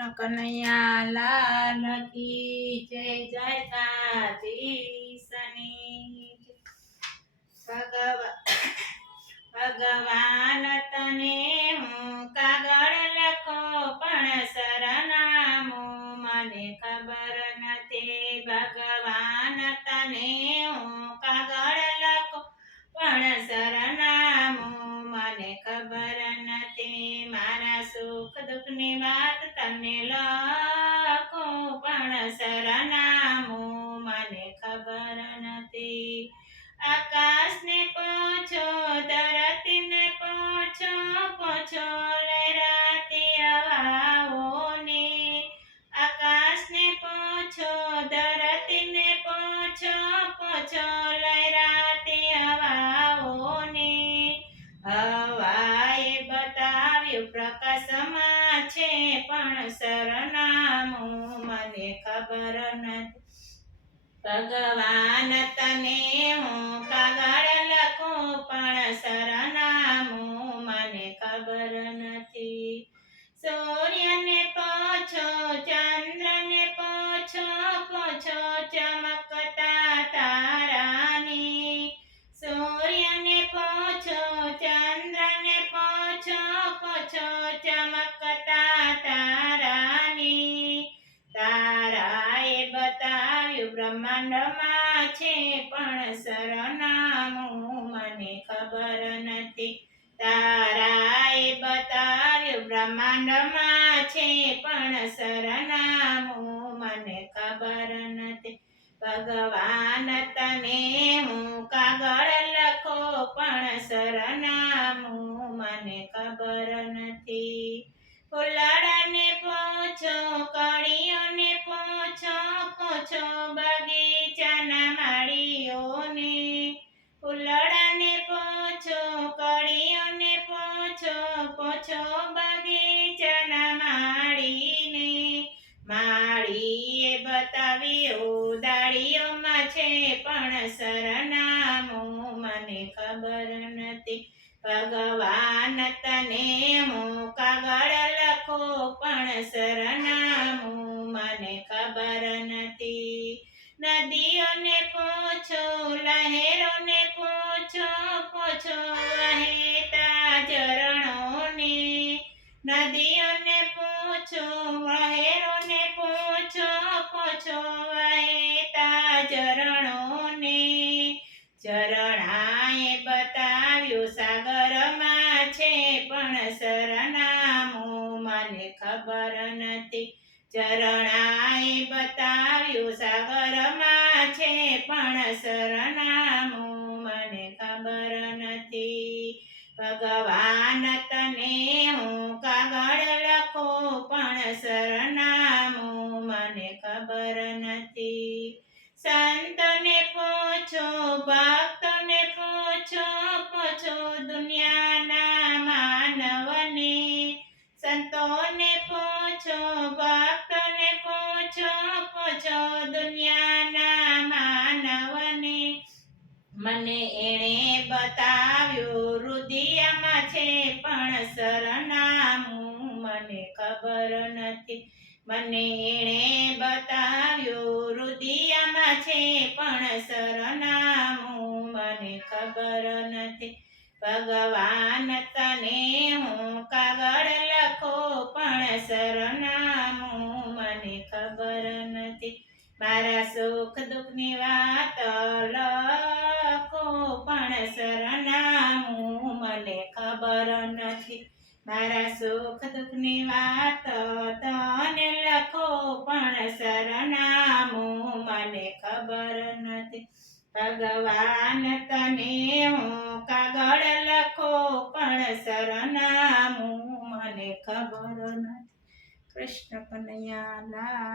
કૃષ્ણ કનૈયા લાલ કી જય જય કાશીસની ભગવાન તને હું કાગળ લખો પણ સરનામું મને ખબર નથી ભગવાન તને હું કાગળ લખો પણ સરનામું મને ખબર નથી મારા સુખ દુઃખની વાત તને લખો પણ સરનામું મને ખબર નથી આકાશને પૂછો ધરતીને પૂછો પૂછો લહેરાતી હવાઓને આકાશને પૂછો ધરતીને પૂછો પૂછો લહેરાતી હવાઓને હવાએ બતાવ્યું પ્રકાશમાં છે પણ સરનામું મને ખબર નથી ભગવાન તને હું કાગળ લખું પણ સરનામું મને ખબર નથી સૂર્યને પૂછો ચંદ્રને પૂછો પૂછો ચમકતા તારાની સૂર્યને પૂછો ચંદ્રને પૂછો પૂછો ચમકતા તારાની તારાએ બતાવ્યું બ્રહ્માંડમાં છે પણ સરનામું મને ખબર નથી તારાએ બતાવ્યું બ્રહ્માંડમાં છે પણ સરનામું મને ખબર નથી ભગવાન તને હું કાગળ લખો પણ સરનામું મને ખબર નથી ફૂલડાને પૂછો કળીઓને પૂછો પૂછો બગીચાના માળીઓને ફૂલડાને પૂછો કળીઓને પૂછો પૂછો બગીચાના માળીને માળીએ બતાવ્યું ડાળીઓમાં છે પણ સરનામું મને ખબર નથી ભગવાન તને હું કાગળ લખો પણ સરનામું મને ખબર નથી નદીઓને પૂછો લહેરોને પૂછો પૂછો વહેતા ઝરણોને નદીઓને પૂછો લહેરોને પૂછો પૂછો વહેતા ઝરણોને ઝરણાએ બતાવ્યું સાગરમાં છે પણ સરનામું મને ખબર નથી ઝરણાએ બતાવ્યું સાગરમાં છે પણ સરનામું મને ખબર નથી ભગવાન તને હું કાગળ લખો પણ સરનામું મને ખબર નથી સંતને પૂછો ભક્તને પૂછો પૂછો દુનિયાના માનવને સંતોને પૂછો ભક્તને પૂછો પૂછો દુનિયાના માનવને મને એણે બતાવ્યું રુદિયામાં છે પણ સરનામું મને ખબર નથી મને એણે બતાવ્યું રુદિયામાં છે પણ સરનામું મને ખબર નથી ભગવાન તને હું કાગળ લખો પણ સરનામું મને ખબર નથી મારા સુખ દુઃખની વાત લખો પણ સરનામું મને ખબર નથી મારા સુખ દુઃખની વાત તને લખો પણ સરનામું મને ખબર નથી ભગવાન તને હું કાગળ લખો પણ સરનામું મને ખબર નથી કૃષ્ણ કનૈયા લાલ